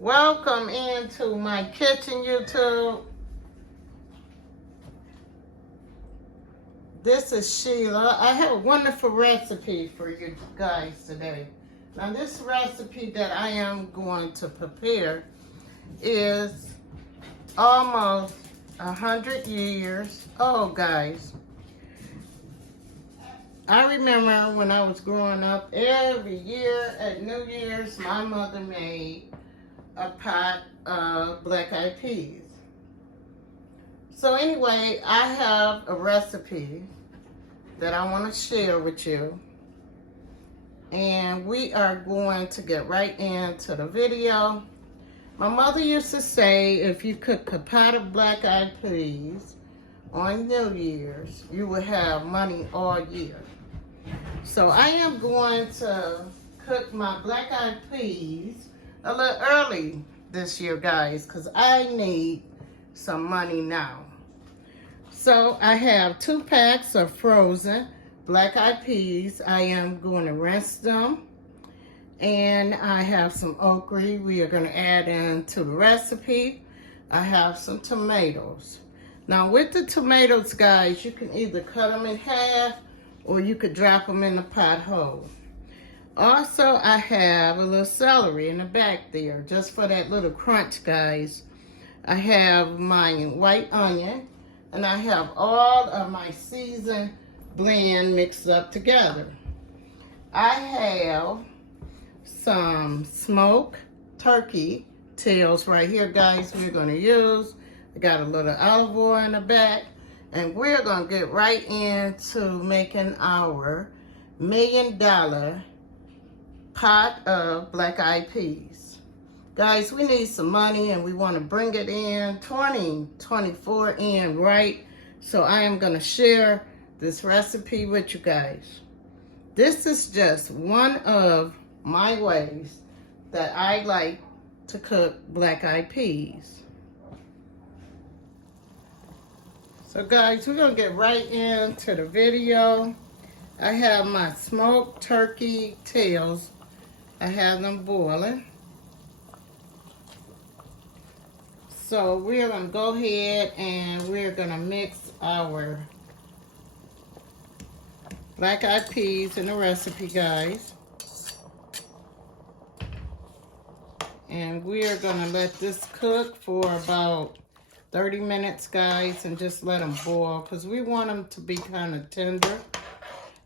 Welcome into my kitchen, YouTube. This is Sheila. I have a wonderful recipe for you guys today. Now this recipe that I am going to prepare is almost 100 years old, guys. I remember when I was growing up, every year at New Year's, my mother made a pot of black-eyed peas. So anyway, I have a recipe that I want to share with you. And we are going to get right into the video. My mother used to say if you cook a pot of black-eyed peas on New Year's, you would have money all year. So I am going to cook my black-eyed peas a little early this year, guys, because I need some money now. So I have 2 packs of frozen black-eyed peas. I am going to rinse them. And I have some okra we are going to add into the recipe. I have some tomatoes. Now with the tomatoes, guys, you can either cut them in half or you could drop them in the pot whole. Also, I have a little celery in the back there, just for that little crunch, guys. I have my white onion, and I have all of my seasoned blend mixed up together. I have some smoked turkey tails right here, guys, we're going to use. I got a little olive oil in the back. And we're going to get right into making our $1 million pot of black-eyed peas. Guys, we need some money and we want to bring it in 2024 in right. So I am going to share this recipe with you guys. This is just one of my ways that I like to cook black-eyed peas. So guys, we're going to get right into the video. I have my smoked turkey tails. I have them boiling. So we're going to go ahead and we're going to mix our black-eyed peas in the recipe, guys. And we are going to let this cook for about 30 minutes, guys, and just let them boil because we want them to be kind of tender.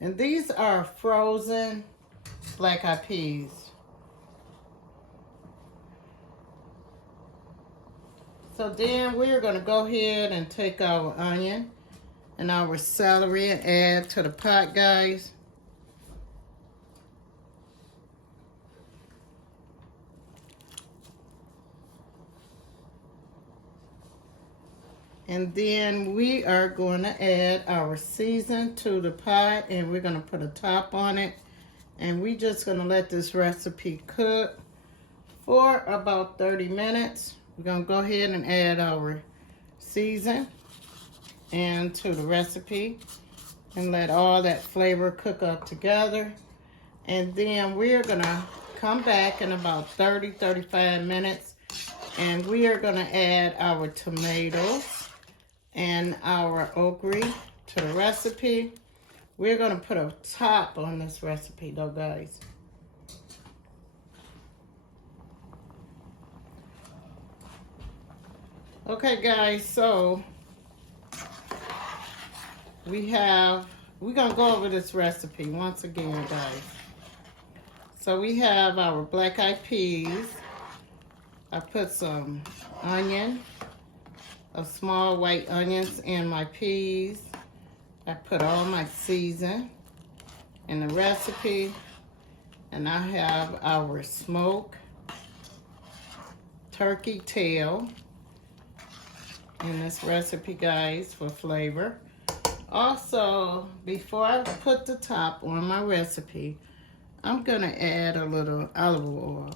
And these are frozen black-eyed peas. So then we're going to go ahead and take our onion and our celery and add to the pot, guys. And then we are going to add our season to the pot and we're going to put a top on it. And we're just going to let this recipe cook for about 30 minutes. We're going to go ahead and add our season into the recipe and let all that flavor cook up together. And then we're going to come back in about 30-35 minutes and we are going to add our tomatoes and our okra to the recipe. We're going to put a top on this recipe though, guys. Okay, guys, so we're going to go over this recipe once again, guys. So we have our black-eyed peas. I put some onion, small white onions in my peas. I put all my season in the recipe. And I have our smoked turkey tail in this recipe, guys, for flavor. Also, before I put the top on my recipe, I'm going to add a little olive oil.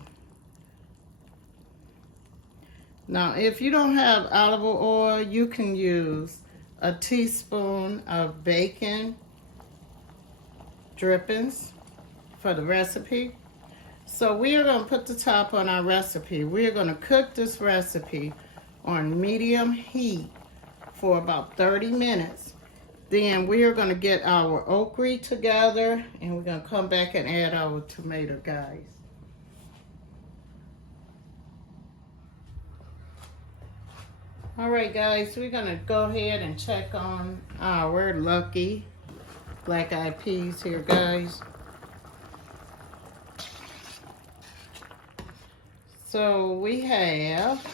Now, if you don't have olive oil, you can use a teaspoon of bacon drippings for the recipe. So we are going to put the top on our recipe. We are going to cook this recipe on medium heat for about 30 minutes. Then we are going to get our okra together, and we're going to come back and add our tomato, guys. All right, guys, we're going to go ahead and check on our lucky black eyed peas here, guys. So we have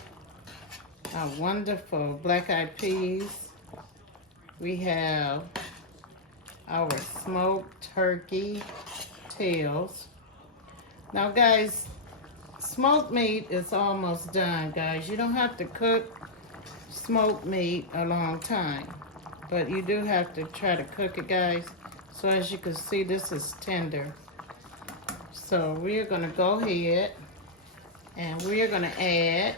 our wonderful black eyed peas. We have our smoked turkey tails. Now, guys, smoked meat is almost done, guys. You don't have to cook smoked meat a long time, but you do have to try to cook it, guys. So as you can see, this is tender. So we're going to go ahead and we're going to add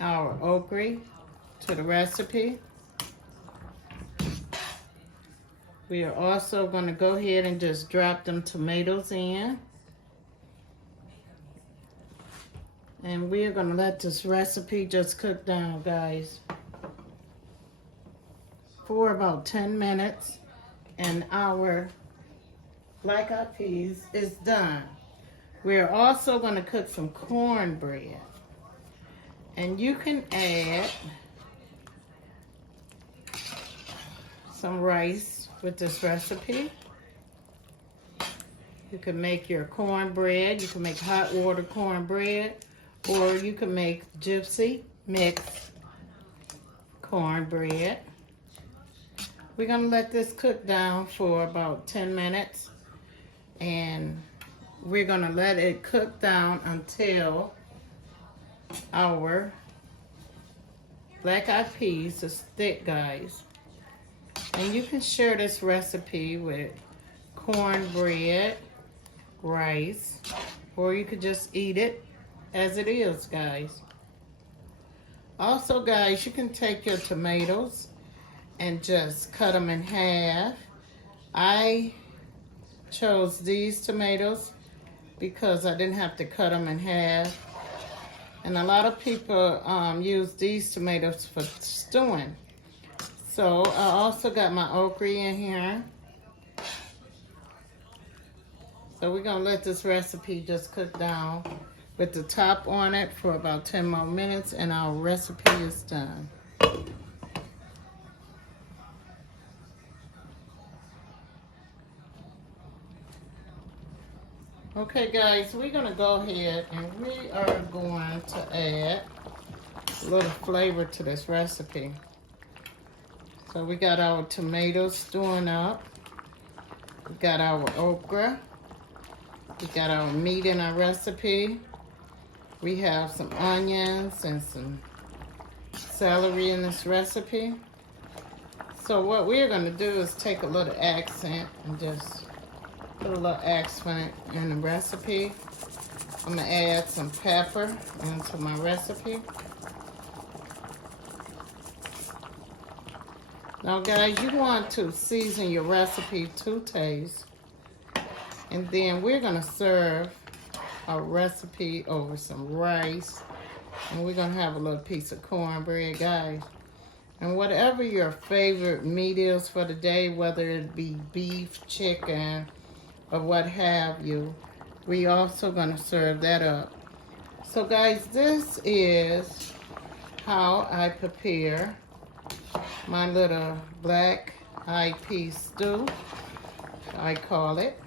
our okra to the recipe. We are also going to go ahead and just drop them tomatoes in. And we are going to let this recipe just cook down, guys, for about 10 minutes. And our black eyed peas is done. We're also going to cook some cornbread. And you can add some rice with this recipe. You can make your cornbread. You can make hot water cornbread. Or you can make gypsy mix cornbread. We're going to let this cook down for about 10 minutes. And we're going to let it cook down until our black eyed peas is thick, guys. And you can share this recipe with cornbread, rice, or you could just eat it as it is, guys. Also, guys, you can take your tomatoes and just cut them in half. I chose these tomatoes because I didn't have to cut them in half. And a lot of people use these tomatoes for stewing. So I also got my okra in here. So we're going to let this recipe just cook down with the top on it for about 10 more minutes, and our recipe is done. Okay, guys, we're going to go ahead and we are going to add a little flavor to this recipe. So we got our tomatoes stewing up. We got our okra. We got our meat in our recipe. We have some onions and some celery in this recipe. So what we're going to do is take a little accent and just put a little accent in the recipe. I'm going to add some pepper into my recipe. Now, guys, you want to season your recipe to taste. And then we're going to serve our recipe over some rice. And we're going to have a little piece of cornbread, guys. And whatever your favorite meat is for the day, whether it be beef, chicken, or what have you, we also going to serve that up. So, guys, this is how I prepare my little black eyed pea stew, I call it,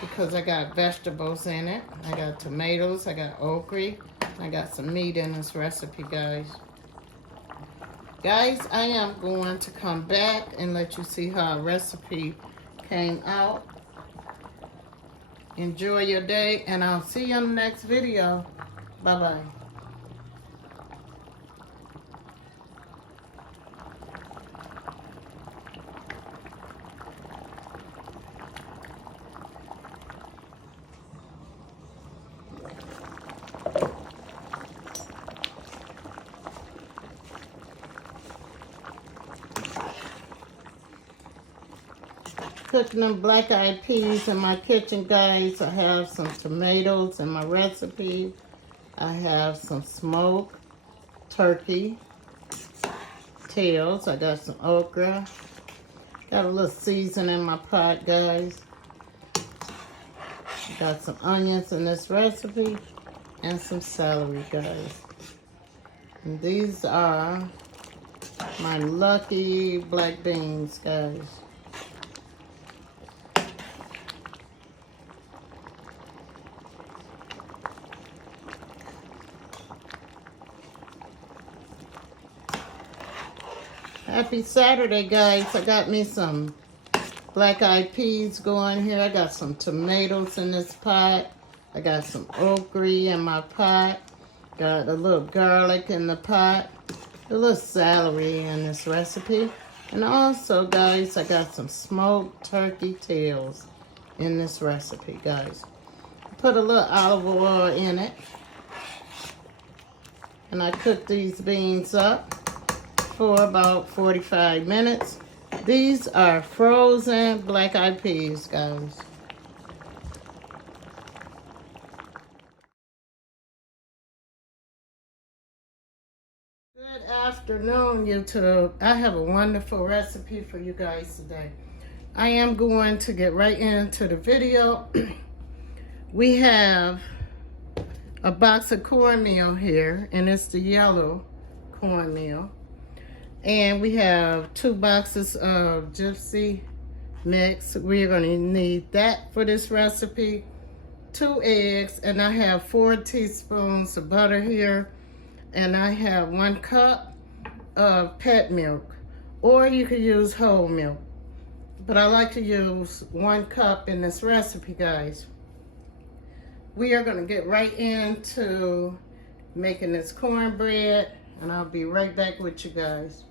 because I got vegetables in it. I got tomatoes, I got okra, I got some meat in this recipe, guys. Guys, I am going to come back and let you see how our recipe came out. Enjoy your day, and I'll see you on the next video. Bye-bye. cooking them black-eyed peas in my kitchen, guys. I have some tomatoes in my recipe. I have some smoked turkey tails. I got some okra. Got a little season in my pot, guys. Got some onions in this recipe and some celery, guys. And these are my lucky black beans, guys. Happy Saturday, guys. I got me some black-eyed peas going here. I got some tomatoes in this pot. I got some okra in my pot. Got a little garlic in the pot. A little celery in this recipe. And also, guys, I got some smoked turkey tails in this recipe, guys. Put a little olive oil in it. And I cooked these beans up for about 45 minutes. These are frozen black-eyed peas, guys. Good afternoon, YouTube. I have a wonderful recipe for you guys today. I am going to get right into the video. We have a box of cornmeal here, and it's the yellow cornmeal. And we have 2 boxes of gypsy mix. We're going to need that for this recipe. 2 eggs, and I have 4 teaspoons of butter here. And I have 1 cup of pet milk. Or you could use whole milk. But I like to use 1 cup in this recipe, guys. We are going to get right into making this cornbread. And I'll be right back with you guys.